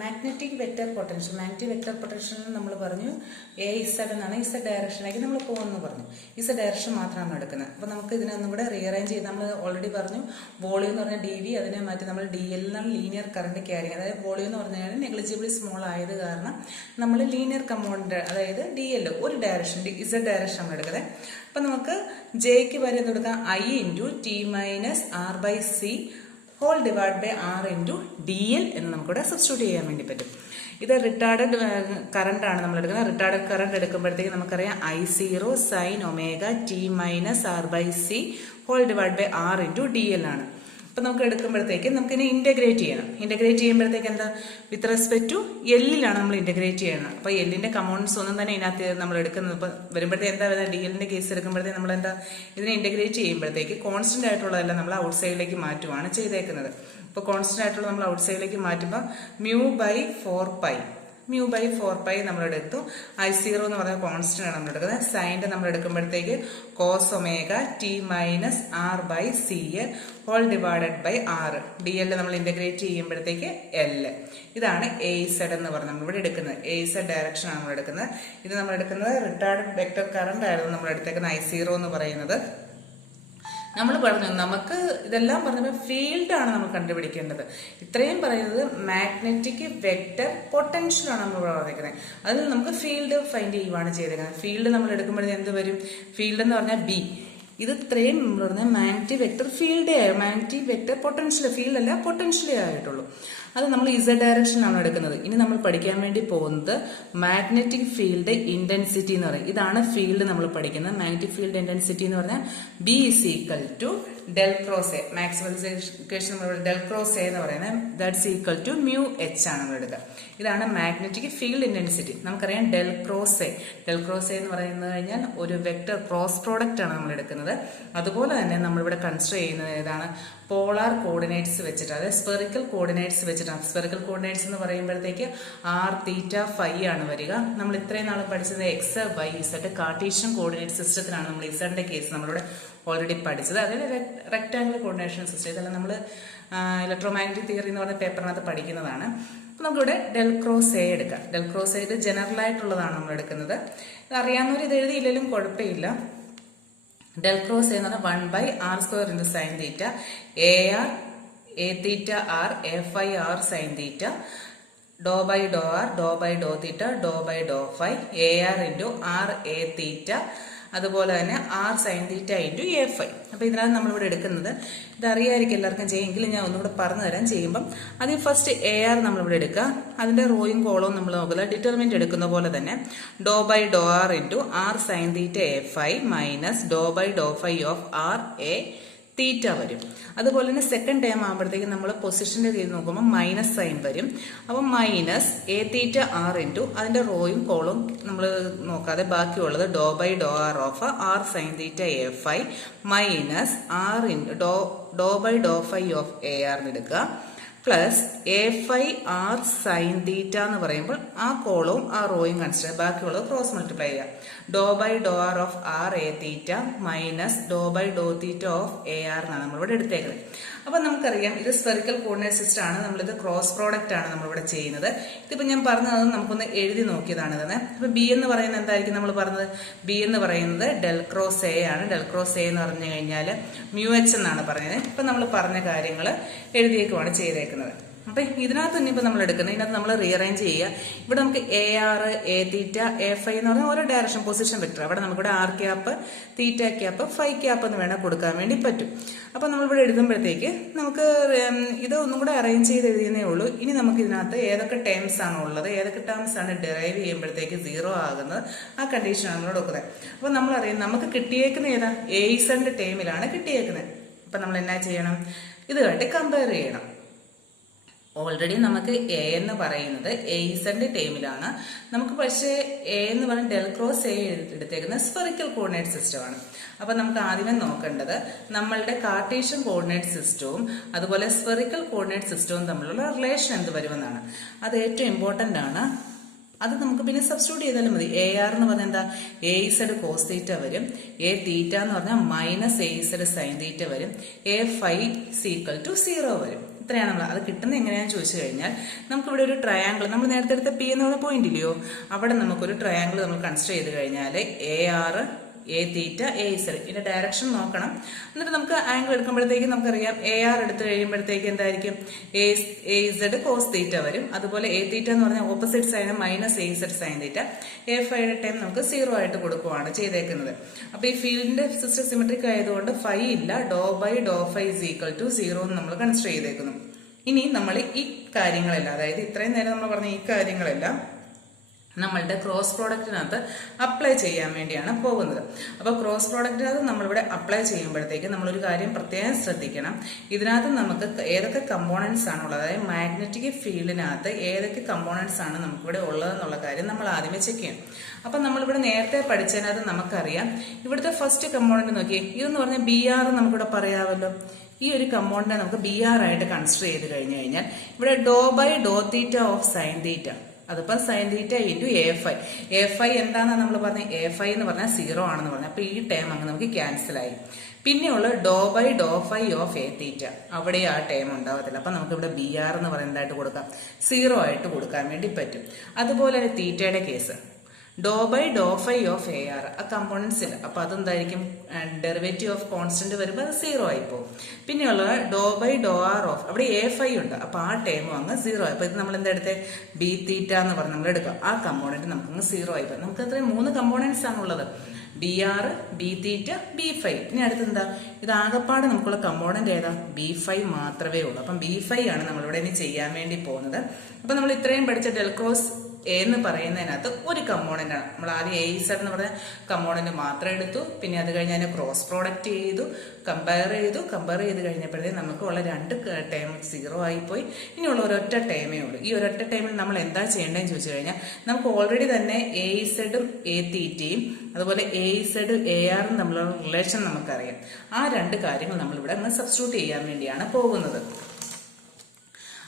Magnetic vector potential നമ്മൾ പറഞ്ഞു A Z എന്നാണ്. ഇസഡ് ഡയറക്ഷനിലേക്ക് നമ്മൾ പോകുമെന്ന് പറഞ്ഞു. ഇസഡ് ഡയറക്ഷൻ മാത്രമാണ് എടുക്കുന്നത്. അപ്പോൾ നമുക്ക് ഇതിനൊന്നും കൂടെ റീഅറേഞ്ച് ചെയ്ത് നമ്മൾ ഓൾറെഡി പറഞ്ഞു വോളിയം എന്ന് പറഞ്ഞാൽ DV, അതിനെ മാറ്റി നമ്മൾ DL എന്നാണ് ലീനിയർ കറണ്ട് ക്യാരിങ്. അതായത് വോളിയം എന്ന് പറഞ്ഞാൽ നെഗ്ലിജിബിളി സ്മോൾ ആയത് കാരണം നമ്മൾ ലീനിയർ കമ്പോണന്റ് അതായത് DL ഒരു ഡയറക്ഷൻ ഇസഡ് ഡയറക്ഷൻ നമ്മൾ എടുക്കുന്നത്. അപ്പം നമുക്ക് ജെക്ക് വരെ എന്ത് കൊടുക്കാം, I × T - R/C whole divide by R × DL എന്ന് നമുക്കിവിടെ സബ്സ്റ്റിറ്റ്യൂട്ട് ചെയ്യാൻ വേണ്ടി പറ്റും. ഇത് റിട്ടാർഡഡ് കറണ്ട് ആണ് നമ്മൾ എടുക്കുന്നത്. റിട്ടാർഡഡ് കറണ്ട് എടുക്കുമ്പോഴത്തേക്ക് നമുക്കറിയാം I0 sin ω t - R/C whole divide by R × DL ആണ്. അപ്പം നമുക്ക് എടുക്കുമ്പോഴത്തേക്ക് നമുക്കിനി ഇൻറ്റഗ്രേറ്റ് ചെയ്യണം. ഇൻറ്റഗ്രേറ്റ് ചെയ്യുമ്പോഴത്തേക്ക് എന്താ, വിത്ത് റെസ്പെക്ട് ടു എല്ലിലാണ് നമ്മൾ ഇൻറ്റഗ്രേറ്റ് ചെയ്യണം. അപ്പോൾ എല്ലിൻ്റെ കമ്പോണൻസ് ഒന്നും തന്നെ ഇതിനകത്ത് നമ്മൾ എടുക്കുന്നത്. ഇപ്പോൾ വരുമ്പോഴത്തേക്ക് എന്താ വരുന്നത്, DL കേസ് എടുക്കുമ്പോഴത്തേക്ക് നമ്മൾ എന്താ ഇതിനെ ഇൻറ്റഗ്രേറ്റ് ചെയ്യുമ്പോഴത്തേക്ക് കോൺസ്റ്റന്റ് ആയിട്ടുള്ളതെല്ലാം നമ്മൾ ഔട്ട് സൈഡിലേക്ക് മാറ്റുവാണ് ചെയ്തേക്കുന്നത്. ഇപ്പോൾ കോൺസ്റ്റന്റ് ആയിട്ടുള്ള നമ്മൾ ഔട്ട് സൈഡിലേക്ക് മാറ്റുമ്പോൾ μ/4π നമ്മളിവിടെ എടുത്തു. I0 എന്ന് പറഞ്ഞ കോൺസ്റ്റന്റ് ആണ് നമ്മൾ എടുക്കുന്നത്. സൈൻ്റെ നമ്മൾ എടുക്കുമ്പോഴത്തേക്ക് cos ω t - R/C whole divided by R. DL നമ്മൾ ഇന്റഗ്രേറ്റ് ചെയ്യുമ്പോഴത്തേക്ക് L. ഇതാണ് AZ എന്ന് പറഞ്ഞ് നമ്മളിവിടെ എടുക്കുന്നത്. AZ ഡയറക്ഷൻ ആണ് നമ്മൾ എടുക്കുന്നത്. ഇത് നമ്മൾ എടുക്കുന്നത് റിട്ടാർഡഡ് വെക്റ്റർ കറണ്ട് ആയിരുന്നു നമ്മൾ എടുത്തേക്കുന്ന I0 എന്ന് പറയുന്നത്. നമ്മൾ പറഞ്ഞു നമുക്ക് ഇതെല്ലാം പറഞ്ഞപ്പോൾ ഫീൽഡാണ് നമ്മൾ കണ്ടുപിടിക്കേണ്ടത്. ഇത്രയും പറയുന്നത് മാഗ്നറ്റിക് വെക്റ്റർ പൊട്ടൻഷ്യലാണ് നമ്മൾ പറഞ്ഞിരിക്കുന്നത്. അതിൽ നമുക്ക് ഫീൽഡ് ഫൈൻഡ് ചെയ്യുവാണ് ചെയ്തിരിക്കുന്നത്. ഫീൽഡ് നമ്മൾ എടുക്കുമ്പോഴേ എന്ത് വരും, ഫീൽഡ് എന്ന് പറഞ്ഞാൽ B. ഇത് ഇത്രയും നമ്മൾ പറഞ്ഞാൽ മാഗ്നറ്റിക് വെക്റ്റർ ഫീൽഡേ മാഗ്നറ്റിക് വെക്റ്റർ പൊട്ടൻഷ്യൽ ഫീൽഡ് അല്ല പൊട്ടൻഷ്യലേ ആയിട്ടുള്ളൂ. അത് നമ്മൾ ഇസഡ് ഡയറക്ഷനാണ് എടുക്കുന്നത്. ഇനി നമ്മൾ പഠിക്കാൻ വേണ്ടി പോകുന്നത് മാഗ്നറ്റിക് ഫീൽഡ് ഇന്റൻസിറ്റി എന്ന് പറയും. ഇതാണ് ഫീൽഡ് നമ്മൾ പഠിക്കുന്നത്. മാഗ്നറ്റിക് ഫീൽഡ് ഇന്റൻസിറ്റി എന്ന് പറഞ്ഞാൽ B = del cross A. Maxwell's നമ്മൾ ഡെൽ ക്രോസ് എ എന്ന് പറയുന്നത് ദാറ്റ്സ് = μH ആണ് നമ്മൾ എടുക്കുക. ഇതാണ് മാഗ്നറ്റിക് ഫീൽഡ് ഇന്റൻസിറ്റി. നമുക്കറിയാം ഡെൽ ക്രോസ് എ എന്ന് പറയുന്നത് കഴിഞ്ഞാൽ ഒരു വെക്റ്റർ ക്രോസ് പ്രോഡക്റ്റ് ആണ് നമ്മൾ എടുക്കുന്നത്. അതുപോലെ തന്നെ നമ്മളിവിടെ കൺസിഡർ ചെയ്യുന്നത് ഏതാണ്, പോളാർ കോർഡിനേറ്റ്സ് വെച്ചിട്ട്, അതായത് സ്പെറിക്കൽ കോർഡിനേറ്റ്സ് വെച്ചിട്ടാണ്. സ്പെറിക്കൽ കോർഡിനേറ്റ്സ് എന്ന് പറയുമ്പോഴത്തേക്ക് R, θ, ϕ ആണ് വരിക. നമ്മൾ ഇത്രയും നാളും പഠിച്ചത് X, Y, Z Cartesian coordinate സിസ്റ്റത്തിലാണ് നമ്മൾ ഇസഡിന്റെ കേസ് നമ്മളിവിടെ ഓൾറെഡി പഠിച്ചത്. അതായത് റെക്ടാംഗുലർ കോർഡിനേഷൻ സിസ്റ്റം. ഇതെല്ലാം നമ്മൾ ഇലക്ട്രോമാഗ്നറ്റിക് തിയറി എന്ന് പറഞ്ഞ പേപ്പറിനകത്ത് പഠിക്കുന്നതാണ്. അപ്പം നമുക്കിവിടെ ഡെൽ ക്രോസ് എ എടുക്കാം. ഡെൽ ക്രോസ് എ ഇത് ജനറൽ ആയിട്ടുള്ളതാണ് നമ്മൾ എടുക്കുന്നത്. ഇത് അറിയാവുന്നവർ ഇത് എഴുതിയില്ലെങ്കിലും കുഴപ്പമില്ല. ഡെൽ ക്രോസ് എന്ന് പറഞ്ഞാൽ 1/r² × sin θ AR Aθ R Aϕ R sin θ ∂/∂r ∂/∂θ ∂/∂ϕ AR × R Aθ അതുപോലെ തന്നെ R sin θ × Aϕ. അപ്പോൾ ഇതിനകത്ത് നമ്മളിവിടെ എടുക്കുന്നത് ഇതറിയായിരിക്കും എല്ലാവർക്കും ചെയ്യുമെങ്കിലും ഞാൻ ഒന്നുകൂടെ പറഞ്ഞു തരാം. ചെയ്യുമ്പം ആദ്യം ഫസ്റ്റ് AR നമ്മളിവിടെ എടുക്കുക. അതിൻ്റെ റോയും കോളവും നമ്മൾ നോക്കുക. ഡിറ്റർമിനന്റ് എടുക്കുന്ന പോലെ തന്നെ ∂/∂r × R sin θ Aϕ -∂/∂ϕ of R A തീറ്റ വരും. അതുപോലെ തന്നെ സെക്കൻഡ് ടൈം ആകുമ്പോഴത്തേക്കും നമ്മൾ പൊസിഷൻ്റെ രീതി നോക്കുമ്പോൾ മൈനസ് സൈൻ വരും. അപ്പം -Aθ R × അതിൻ്റെ റോയും കോളും നമ്മൾ നോക്കാതെ ബാക്കിയുള്ളത് ∂/∂r of R sin θ Aϕ -R ∂/∂ϕ of AR എടുക്കുക പ്ലസ് Aϕ R sin θ എന്ന് പറയുമ്പോൾ ആ കോളവും ആ റോയും കൺസിഡർ ബാക്കിയുള്ളത് ക്രോസ് മൾട്ടിപ്ലൈ ചെയ്യുക. ∂/∂r of R Aθ -∂/∂θ of AR എന്നാണ് നമ്മളിവിടെ എടുത്തേക്കുന്നത്. അപ്പം നമുക്കറിയാം ഇത് സ്പെറിക്കൽ കോർഡിനേറ്റ് സിസ്റ്റം ആണ്. നമ്മളിത് ക്രോസ് പ്രോഡക്റ്റ് ആണ് നമ്മളിവിടെ ചെയ്യുന്നത്. ഇതിപ്പോൾ ഞാൻ പറഞ്ഞത് നമുക്കൊന്ന് എഴുതി നോക്കിയതാണ് ഇതെന്ന്. അപ്പോൾ B എന്ന് പറയുന്നത് എന്തായിരിക്കും നമ്മൾ പറഞ്ഞത്, B എന്ന് പറയുന്നത് ഡെൽ ക്രോസ് എ ആണ്. ഡെൽ ക്രോസ് എ എന്ന് പറഞ്ഞു കഴിഞ്ഞാൽ μH എന്നാണ് പറഞ്ഞത്. ഇപ്പം നമ്മൾ പറഞ്ഞ കാര്യങ്ങൾ എഴുതിയേക്കുവാണ് ചെയ്തേക്കുന്നത്. അപ്പം ഇതിനകത്ത് തന്നെ ഇപ്പം നമ്മൾ എടുക്കുന്നത് ഇതിനകത്ത് നമ്മൾ റീഅറേഞ്ച് ചെയ്യുക. ഇവിടെ നമുക്ക് AR Aθ Aϕ എന്ന് പറഞ്ഞാൽ ഓരോ ഡയറക്ഷൻ പൊസിഷൻ വെക്ടർ. അവിടെ നമുക്കിവിടെ R ക്യാപ്പ് θ ക്യാപ്പ് ϕ ക്യാപ്പ് എന്ന് വേണം കൊടുക്കാൻ വേണ്ടി പറ്റും. അപ്പം നമ്മളിവിടെ എഴുതുമ്പോഴത്തേക്ക് നമുക്ക് ഇത് ഒന്നും കൂടെ അറേഞ്ച് ചെയ്ത് എഴുതുന്നേ ഉള്ളൂ. ഇനി നമുക്ക് ഇതിനകത്ത് ഏതൊക്കെ ടേംസ് ആണ് ഉള്ളത്, ഏതൊക്കെ ടേംസ് ആണ് ഡിറൈവ് ചെയ്യുമ്പോഴത്തേക്ക് 0 ആകുന്നത്, ആ കണ്ടീഷനാണ് നമ്മൾ കൊടുക്കുന്നത്. അപ്പം നമ്മളറിയാം നമുക്ക് കിട്ടിയേക്കുന്ന ഏതാ AZ ടേമിലാണ് കിട്ടിയേക്കുന്നത്. അപ്പം നമ്മൾ എന്നാ ചെയ്യണം, ഇതുമായിട്ട് കമ്പയർ ചെയ്യണം. ഓൾറെഡി നമുക്ക് A എന്ന് പറയുന്നത് AZ ടേമിലാണ്. നമുക്ക് പക്ഷേ A എന്ന് പറയുന്നത് ഡെൽ ക്രോസ് എ എടുത്തേക്കുന്ന സ്പെറിക്കൽ കോർഡിനേറ്റ് സിസ്റ്റമാണ്. അപ്പം നമുക്ക് ആദ്യമേ നോക്കേണ്ടത് നമ്മളുടെ കാർട്ടീഷ്യൻ കോർഡിനേറ്റ് സിസ്റ്റവും അതുപോലെ സ്പെറിക്കൽ കോർഡിനേറ്റ് സിസ്റ്റവും തമ്മിലുള്ള റിലേഷൻ എന്ത് വരുമെന്നാണ്. അത് ഏറ്റവും ഇമ്പോർട്ടൻ്റ് ആണ്. അത് നമുക്ക് പിന്നെ സബ്സ്റ്റിറ്റ്യൂട്ട് ചെയ്താലും മതി. AR എന്ന് പറഞ്ഞാൽ എന്താ, AZ cos θ വരും. Aθ എന്ന് പറഞ്ഞാൽ -AZ sin θ വരും. Aϕ = 0 വരും. ഇത്രയാണ് നമ്മൾ അത് കിട്ടുന്നത് എങ്ങനെയാണെന്ന് ചോദിച്ചു കഴിഞ്ഞാൽ നമുക്കിവിടെ ഒരു ട്രയാങ്കിൾ നമ്മൾ നേരത്തെ എടുത്ത പി എന്ന് പറഞ്ഞ പോയിന്റ് ഇല്ലയോ അവിടെ നമുക്കൊരു ട്രയാങ്കിൾ നമ്മൾ കൺസിഡർ ചെയ്ത് കഴിഞ്ഞാൽ A R A theta A Z ഇതിന്റെ ഡയറക്ഷൻ നോക്കണം. എന്നിട്ട് നമുക്ക് ആംഗിൾ എടുക്കുമ്പോഴത്തേക്ക് നമുക്കറിയാം എ ആർ എടുത്തു കഴിയുമ്പോഴത്തേക്ക് എന്തായിരിക്കും എ ഇസഡ് കോസ് തീറ്റ വരും. അതുപോലെ എ തീറ്റ എന്ന് പറഞ്ഞാൽ opposite side minus A Z sine theta. A ഫൈയുടെ ടൈം നമുക്ക് 0 ആയിട്ട് കൊടുക്കുകയാണ് ചെയ്തേക്കുന്നത്. അപ്പൊ ഈ ഫീൽഡിന്റെ സിസ്റ്റം സിമെട്രിക് ആയതുകൊണ്ട് ഫൈ ഇല്ല, do by do phi is equal to 0 എന്ന് നമ്മൾ കൺസിഡർ ചെയ്തേക്കുന്നു. ഇനി നമ്മൾ ഈ കാര്യങ്ങളെല്ലാം അതായത് ഇത്രയും നേരം നമ്മൾ പറഞ്ഞ ഈ കാര്യങ്ങളെല്ലാം നമ്മളുടെ ക്രോസ് പ്രോഡക്റ്റിനകത്ത് അപ്ലൈ ചെയ്യാൻ വേണ്ടിയാണ് പോകുന്നത്. അപ്പോൾ ക്രോസ് പ്രോഡക്റ്റിനകത്ത് നമ്മളിവിടെ അപ്ലൈ ചെയ്യുമ്പോഴത്തേക്ക് നമ്മളൊരു കാര്യം പ്രത്യേകം ശ്രദ്ധിക്കണം. ഇതിനകത്ത് നമുക്ക് ഏതൊക്കെ കമ്പോണൻസ് ആണുള്ളത്, അതായത് മാഗ്നറ്റിക് ഫീൽഡിനകത്ത് ഏതൊക്കെ കമ്പോണൻസ് ആണ് നമുക്കിവിടെ ഉള്ളതെന്നുള്ള കാര്യം നമ്മൾ ആദ്യമേ ചെക്ക് ചെയ്യണം. അപ്പം നമ്മളിവിടെ നേരത്തെ പഠിച്ചതിനകത്ത് നമുക്കറിയാം ഇവിടുത്തെ ഫസ്റ്റ് കമ്പോണന്റ് നോക്കിയേ, ഇതെന്ന് പറഞ്ഞാൽ ബി ആർ നമുക്കിവിടെ പറയാമല്ലോ. ഈ ഒരു കമ്പോണന്റ് നമുക്ക് ബി ആർ ആയിട്ട് കൺസിഡർ ചെയ്ത് കഴിഞ്ഞു കഴിഞ്ഞാൽ ഇവിടെ do by do theta of sine theta, അതിപ്പം sine theta into A phi എന്താണെന്ന് നമ്മൾ പറഞ്ഞത് എ ഫൈ എന്ന് പറഞ്ഞാൽ 0 ആണെന്ന് പറഞ്ഞു. അപ്പൊ ഈ ടേം അങ്ങ് നമുക്ക് ക്യാൻസൽ ആയി. പിന്നെയുള്ള do by do phi of A theta, അവിടെ ആ ടേം ഉണ്ടാവത്തില്ല. അപ്പൊ നമുക്ക് ഇവിടെ ബി ആർ എന്ന് പറയുന്നതായിട്ട് കൊടുക്കാം, 0 ആയിട്ട് കൊടുക്കാൻ വേണ്ടി പറ്റും. അതുപോലെ തീറ്റയുടെ case do by do phi of A R ആ കമ്പോണൻസ് ഇല്ല. അപ്പൊ അതെന്തായിരിക്കും ഡെറിവേറ്റീവ് ഓഫ് കോൺസ്റ്റന്റ് വരുമ്പോൾ അത് 0 ആയി പോകും. പിന്നെയുള്ളത് ഡോ ബൈ ഡോ ആർ ഓഫ് അവിടെ എ ഫൈ ഉണ്ട്. അപ്പൊ ആ ടേമും അങ്ങ് 0 ആയി. അപ്പൊ ഇത് നമ്മൾ എന്താ എടുത്തേ ബി തീറ്റ എന്ന് പറഞ്ഞ് നമ്മൾ എടുക്കാം. ആ കമ്പോണന്റ് നമുക്കങ്ങ് 0 ആയി പോകും. നമുക്ക് അത്രയും 3 കമ്പോണൻസ് ആണുള്ളത്, ബി ആർ ബി തീറ്റ ബി ഫൈ. ഇനി അടുത്തെന്താ ഇത് ആകെപ്പാട് നമുക്കുള്ള കമ്പോണന്റ് ഏതാ ബി ഫൈ മാത്രമേ ഉള്ളൂ. അപ്പം ബി ഫൈ ആണ് നമ്മളിവിടെ ഇനി ചെയ്യാൻ വേണ്ടി പോകുന്നത്. അപ്പൊ നമ്മൾ ഇത്രയും പഠിച്ച ഡെൽ ക്രോസ് എ എന്ന് പറയുന്നതിനകത്ത് ഒരു കമ്പോണന്റ് ആണ്. നമ്മൾ ആദ്യം എ ഇസഡ് എന്ന് പറഞ്ഞ കമ്പോണന്റ് മാത്രം എടുത്തു, പിന്നെ അത് കഴിഞ്ഞ് അതിനെ ക്രോസ് പ്രോഡക്റ്റ് ചെയ്തു, കമ്പയർ ചെയ്ത് കഴിഞ്ഞപ്പോഴത്തേക്ക് നമുക്ക് ഉള്ള 2 ടേം 0 ആയിപ്പോയി. ഇനിയുള്ള ഒരൊറ്റ ടേമേ ഉള്ളൂ. ഈ ഒരൊറ്റ ടൈമിൽ നമ്മൾ എന്താ ചെയ്യേണ്ടതെന്ന് ചോദിച്ചു കഴിഞ്ഞാൽ നമുക്ക് ഓൾറെഡി തന്നെ എ ഇസഡും എ തീറ്റയും അതുപോലെ എ ഇസഡ് എ ആറും തമ്മിലുള്ള റിലേഷൻ നമുക്കറിയാം. ആ 2 കാര്യങ്ങൾ നമ്മളിവിടെ സബ്സ്റ്റിറ്റ്യൂട്ട് ചെയ്യാൻ വേണ്ടിയാണ് പോകുന്നത്.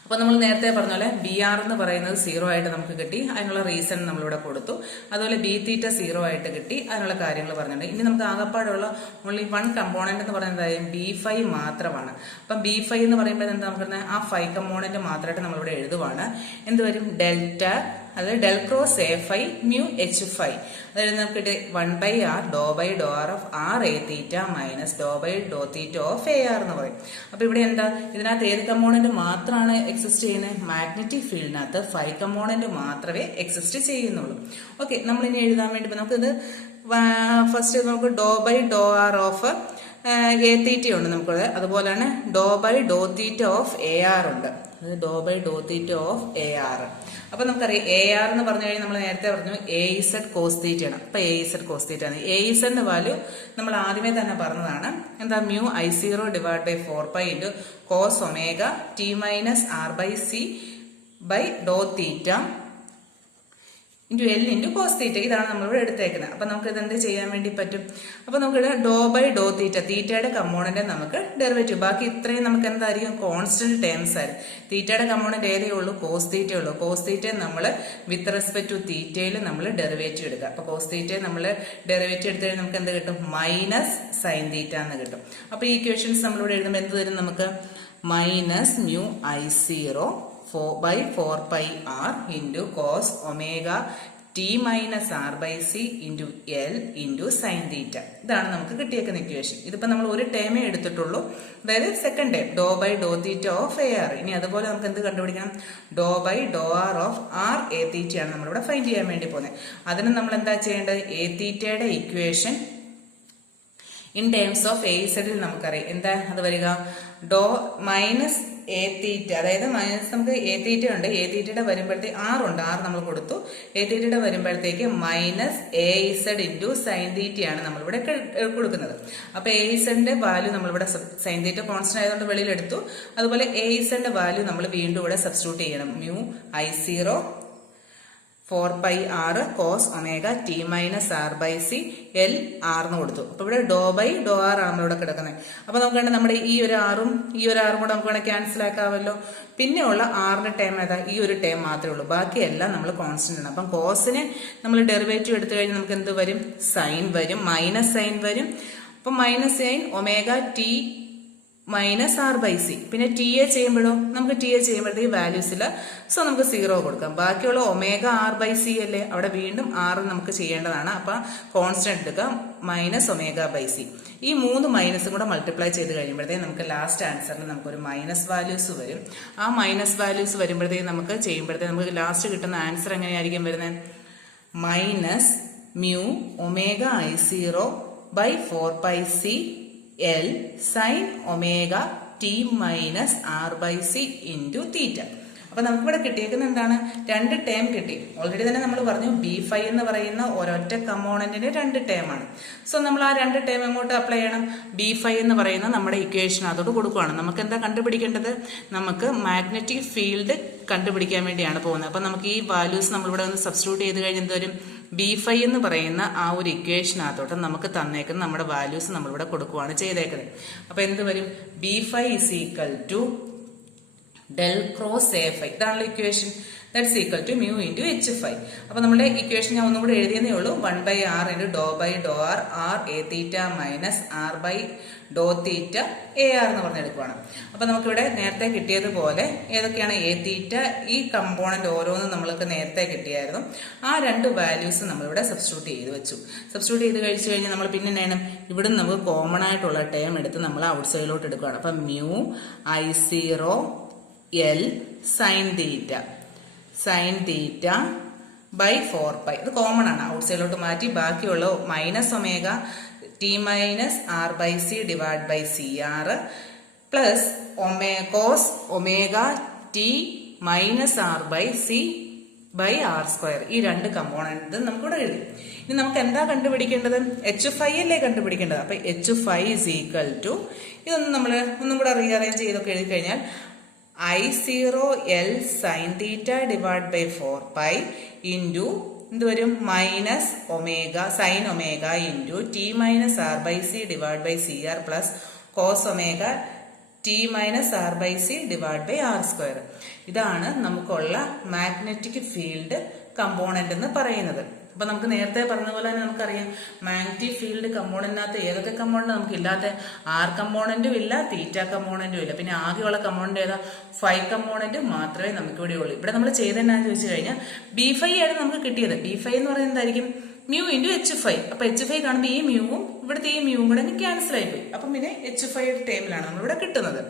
അപ്പൊ നമ്മൾ നേരത്തെ പറഞ്ഞ പോലെ ബി ആർ എന്ന് പറയുന്നത് 0 ആയിട്ട് നമുക്ക് കിട്ടി, അതിനുള്ള റീസൺ നമ്മളിവിടെ കൊടുത്തു. അതുപോലെ ബി തീറ്റ 0 ആയിട്ട് കിട്ടി, അതിനുള്ള കാര്യങ്ങൾ പറഞ്ഞിട്ടുണ്ട്. ഇനി നമുക്ക് ആകപ്പാടുള്ള ഓൺലി 1 കമ്പോണന്റ് എന്ന് പറയുന്നത് ബി ഫൈ മാത്രമാണ്. അപ്പം ബി ഫൈ എന്ന് പറയുമ്പോൾ എന്താ നമുക്ക് ആ 5 കമ്പോണന്റ് മാത്രമായിട്ട് നമ്മളിവിടെ എഴുതുവാണ്. എന്ത് വരും ഡെൽറ്റ, അതായത് del cross A phi mu H phi, അതായത് നമുക്ക് 1 by R do by do R of R A theta minus do by do theta of A R എന്ന് പറയും. അപ്പൊ ഇവിടെ എന്താ ഇതിനകത്ത് ഏത് കമ്പോണന്റ് മാത്രമാണ് എക്സിസ്റ്റ് ചെയ്യുന്നത്, മാഗ്നറ്റിക് ഫീൽഡിനകത്ത് 5 കമ്പോണന്റ് മാത്രമേ എക്സിസ്റ്റ് ചെയ്യുന്നുള്ളൂ. ഓക്കെ, നമ്മൾ ഇനി എഴുതാൻ വേണ്ടി നമുക്കിത് ഫസ്റ്റ് നമുക്ക് do by do R of A theta ഉണ്ട് നമുക്കത്, അതുപോലെയാണ് do by do theta of A r ഉണ്ട്, do by do theta of A r. അപ്പൊ നമുക്കറിയാം എ ആർ എന്ന് പറഞ്ഞു കഴിഞ്ഞാൽ നമ്മൾ നേരത്തെ പറഞ്ഞു എ ഇസഡ് കോസ് തീറ്റയാണ്. അപ്പൊ എ ഇസഡ് കോസ് തീറ്റ ആണ്. എ ഇസഡിന്റെ വാല്യൂ നമ്മൾ ആദ്യമേ തന്നെ പറഞ്ഞതാണ്, എന്താ mu I0 divide by 4π into cos omega T minus R by c by do theta into L into cos theta. ഇതാണ് നമ്മളിവിടെ എടുത്തേക്കുന്നത്. അപ്പൊ നമുക്ക് ഇതെന്ത് ചെയ്യാൻ വേണ്ടി പറ്റും, അപ്പൊ നമുക്കിവിടെ ഡോ ബൈ ഡോ തീറ്റ, തീറ്റയുടെ കമ്പോണന്റ് നമുക്ക് ഡെറിവേറ്റീവ്, ബാക്കി ഇത്രയും നമുക്ക് എന്തായിരിക്കും കോൺസ്റ്റന്റ് ടേംസ് ആയിരിക്കും. തീറ്റയുടെ കമ്പോണന്റ് ഏതേ ഉള്ളൂ കോസ് തീറ്റ ഉള്ളൂ. കോസ് തീറ്റ നമ്മൾ വിത്ത് റെസ്പെക്ട് ടു തീറ്റയിൽ നമ്മൾ ഡെറിവേറ്റീവ് എടുക്കുക. അപ്പൊ കോസ് തീറ്റ നമ്മൾ ഡെറിവേറ്റീവ് എടുത്തു കഴിഞ്ഞാൽ നമുക്ക് എന്ത് കിട്ടും മൈനസ് സൈൻ തീറ്റ എന്ന് കിട്ടും. അപ്പൊ ഈ ഇക്വേഷൻസ് നമ്മളിവിടെ എഴുതുമ്പോൾ എന്ത് തരും നമുക്ക് minus mu I0 by 4π r into cos omega t minus r by c into L into sin theta. ഇതാണ് നമുക്ക് കിട്ടിയേക്കുന്ന ഇക്വേഷൻ. ഇതിപ്പോ നമ്മൾ ഒരു ടേമേ എടുത്തിട്ടുള്ളൂ, അതായത് second term do by do theta of A r. ഇനി അതുപോലെ നമുക്ക് എന്ത് കണ്ടുപിടിക്കണം, do by do R of R A തീറ്റയാണ് നമ്മളിവിടെ ഫൈൻഡ് ചെയ്യാൻ വേണ്ടി പോകുന്നത്. അതിന് നമ്മൾ എന്താ ചെയ്യേണ്ടത്, എ തീറ്റയുടെ equation in terms of A ഇസഡിൽ നമുക്കറിയാം എന്താ അത് വരിക, ഡോ മൈനസ് എ തീറ്റ, അതായത് മൈനസ് നമുക്ക് എ തീറ്റ ഉണ്ട്, എ തീറ്റയുടെ വരുമ്പോഴത്തേക്ക് ആറുണ്ട്, ആറ് നമ്മൾ കൊടുത്തു, എ തീറ്റയുടെ വരുമ്പോഴത്തേക്ക് minus A Z into sine തീറ്റയാണ് നമ്മളിവിടെ കൊടുക്കുന്നത്. അപ്പൊ എ ഇസഡിന്റെ വാല്യൂ നമ്മളിവിടെ സൈൻ തീറ്റ കോൺസ്റ്റന്റ് ആയതുകൊണ്ട് വെളിയിലെടുത്തു. അതുപോലെ എ ഇസഡിന്റെ വാല്യൂ നമ്മൾ വീണ്ടും ഇവിടെ സബ്സ്റ്റിറ്റ്യൂട്ട് ചെയ്യണം, mu I0 4π r cos omega t minus r by c L r എന്ന് കൊടുത്തു. അപ്പൊ ഇവിടെ ഡോ ബൈ ഡോ ആർ ആണ് നമ്മളിവിടെ കിടക്കുന്നത്. അപ്പൊ നമുക്ക് വേണ്ട നമ്മുടെ ഈ ഒരു ആറും കൂടെ നമുക്ക് വേണമെങ്കിൽ ക്യാൻസൽ ആക്കാമല്ലോ. പിന്നെ ഉള്ള ആറിന്റെ ടേം ഏതാ, ഈ ഒരു ടേം മാത്രമേ ഉള്ളൂ, ബാക്കിയെല്ലാം നമ്മൾ കോൺസ്റ്റന്റ് ആണ്. അപ്പം കോസിന് നമ്മൾ ഡെറിവേറ്റീവ് എടുത്തു കഴിഞ്ഞാൽ നമുക്ക് എന്ത് വരും, സൈൻ വരും, മൈനസ് സൈൻ വരും. അപ്പൊ minus sine omega T minus R by C. പിന്നെ ടി എ ചെയ്യുമ്പോഴോ നമുക്ക് ടി എ ചെയ്യുമ്പോഴത്തേക്ക് വാല്യൂസ് ഇല്ല, സോ നമുക്ക് 0 കൊടുക്കാം. ബാക്കിയുള്ള ഒമേഗ ആർ ബൈ സി അല്ലേ, അവിടെ വീണ്ടും ആർ നമുക്ക് ചെയ്യേണ്ടതാണ്. അപ്പൊ കോൺസ്റ്റന്റ് എടുക്കാം മൈനസ് ഒമേഗ ബൈ സി. ഈ 3 മൈനസും കൂടെ മൾട്ടിപ്ലൈ ചെയ്ത് കഴിയുമ്പോഴത്തേക്ക് നമുക്ക് ലാസ്റ്റ് ആൻസറിൽ നമുക്കൊരു മൈനസ് വാല്യൂസ് വരും. ആ മൈനസ് വാല്യൂസ് വരുമ്പോഴത്തേക്ക് നമുക്ക് ചെയ്യുമ്പോഴത്തേക്ക് നമുക്ക് ലാസ്റ്റ് കിട്ടുന്ന ആൻസർ എങ്ങനെയായിരിക്കും വരുന്നത്? Minus mu omega I0 by 4πc L sine omega T minus R by C into theta. അപ്പൊ നമുക്കിവിടെ കിട്ടിയേക്കുന്ന എന്താണ്? 2 ടേം കിട്ടി. ഓൾറെഡി തന്നെ നമ്മൾ പറഞ്ഞു B5 എന്ന് പറയുന്ന ഒരൊറ്റ കമ്പോണന്റിന്റെ 2 ടേം ആണ്. സോ നമ്മൾ ആ 2 ടേം എങ്ങോട്ട് അപ്ലൈ ചെയ്യണം? B5 എന്ന് പറയുന്ന നമ്മുടെ ഇക്വേഷൻ അതോട് കൊടുക്കുകയാണ്. നമുക്ക് എന്താ കണ്ടുപിടിക്കേണ്ടത്? നമുക്ക് മാഗ്നറ്റിക് ഫീൽഡ് കണ്ടുപിടിക്കാൻ വേണ്ടിയാണ് പോകുന്നത്. അപ്പൊ നമുക്ക് ഈ വാല്യൂസ് നമ്മളിവിടെ ഒന്ന് സബ്സ്റ്റിറ്റ്യൂട്ട് ചെയ്ത് കഴിഞ്ഞാൽ എന്ത് വരും? B5 എന്ന് പറയുന്ന ആ ഒരു ഇക്വേഷനകത്തോട്ട് നമുക്ക് തന്നേക്കുന്ന നമ്മുടെ വാല്യൂസ് നമ്മളിവിടെ കൊടുക്കുകയാണ് ചെയ്തേക്കുന്നത്. അപ്പൊ എന്ത് വരും? B5 is equal to del cross A5. ഇതാണല്ലോ equation. That's equal to mu into H5. അപ്പൊ നമ്മുടെ ഇക്വേഷൻ ഞാൻ ഒന്നും കൂടെ എഴുതിയെന്നേ ഉള്ളൂ. 1/r into do by do R R A theta minus R by do theta A R എന്ന് പറഞ്ഞെടുക്കുകയാണ്. അപ്പൊ നമുക്കിവിടെ നേരത്തെ കിട്ടിയതുപോലെ ഏതൊക്കെയാണ് എ തീറ്റ, ഈ കമ്പോണന്റ് ഓരോന്നും നമ്മൾക്ക് നേരത്തെ കിട്ടിയായിരുന്നു. ആ 2 വാല്യൂസ് നമ്മളിവിടെ സബ്സ്റ്റിറ്റ്യൂട്ട് ചെയ്ത് വെച്ചു. സബ്സ്റ്റിറ്റ്യൂട്ട് ചെയ്ത് കഴിച്ചു കഴിഞ്ഞാൽ നമ്മൾ പിന്നെ എന്താണ്? ഇവിടുന്ന് നമുക്ക് കോമൺ ആയിട്ടുള്ള ടേം എടുത്ത് നമ്മൾ ഔട്ട് സൈഡിലോട്ട് എടുക്കുകയാണ്. അപ്പൊ mu I0 L sine theta by 4π. ഇത് കോമൺ ആണ്, ഔട്ട് സൈഡിലോട്ട് മാറ്റി. ബാക്കിയുള്ള minus omega T minus R by c divide by c r plus cos omega T minus R by c by r square. ഈ 2 component നമുക്കിവിടെ എഴുതി. ഇനി നമുക്ക് എന്താ കണ്ടുപിടിക്കേണ്ടത്? H5 അല്ലേ കണ്ടുപിടിക്കേണ്ടത്. അപ്പൊ H5 ഇസ് ഈക്വൽ ടു, ഇതൊന്നും നമ്മൾ ഒന്നും കൂടെ റീഅറേഞ്ച് ചെയ്തൊക്കെ എഴുതി കഴിഞ്ഞാൽ I0 L sine theta divide by 4π into എന്ത് വരും? Minus omega sine omega into t minus R by c divide by c r plus cos omega T minus R by c divide by r square. ഇതാണ് നമുക്കുള്ള magnetic field component എന്ന് പറയുന്നത്. അപ്പൊ നമുക്ക് നേരത്തെ പറഞ്ഞ പോലെ തന്നെ നമുക്കറിയാം മാഗ്നറ്റിക് ഫീൽഡ് കമ്പോണന്റിനകത്ത് ഏതൊക്കെ കമ്പോണന്റ് നമുക്ക് ഇല്ലാത്ത? ആർ കമ്പോണന്റും ഇല്ല, തീറ്റ കമ്പോണന്റും ഇല്ല. പിന്നെ ആകെയുള്ള കമ്പോണന്റ് ഏതാ? 5 കമ്പോണന്റ് മാത്രമേ നമുക്ക് ഇവിടെ ഉള്ളൂ. ഇവിടെ നമ്മൾ ചെയ്തെന്നാന്ന് ചോദിച്ചു കഴിഞ്ഞാൽ B5 ആണ് നമുക്ക് കിട്ടിയത്. B5 എന്ന് പറയുന്നത് എന്തായിരിക്കും? Mu into H5. അപ്പൊ H5 കാണുമ്പോൾ ഈ മ്യൂവും ഇവിടുത്തെ ഈ മ്യൂവും കൂടെ ക്യാൻസൽ ആയിപ്പോയി. അപ്പം പിന്നെ H5 ടേമിലാണ് നമ്മളിവിടെ കിട്ടുന്നത്.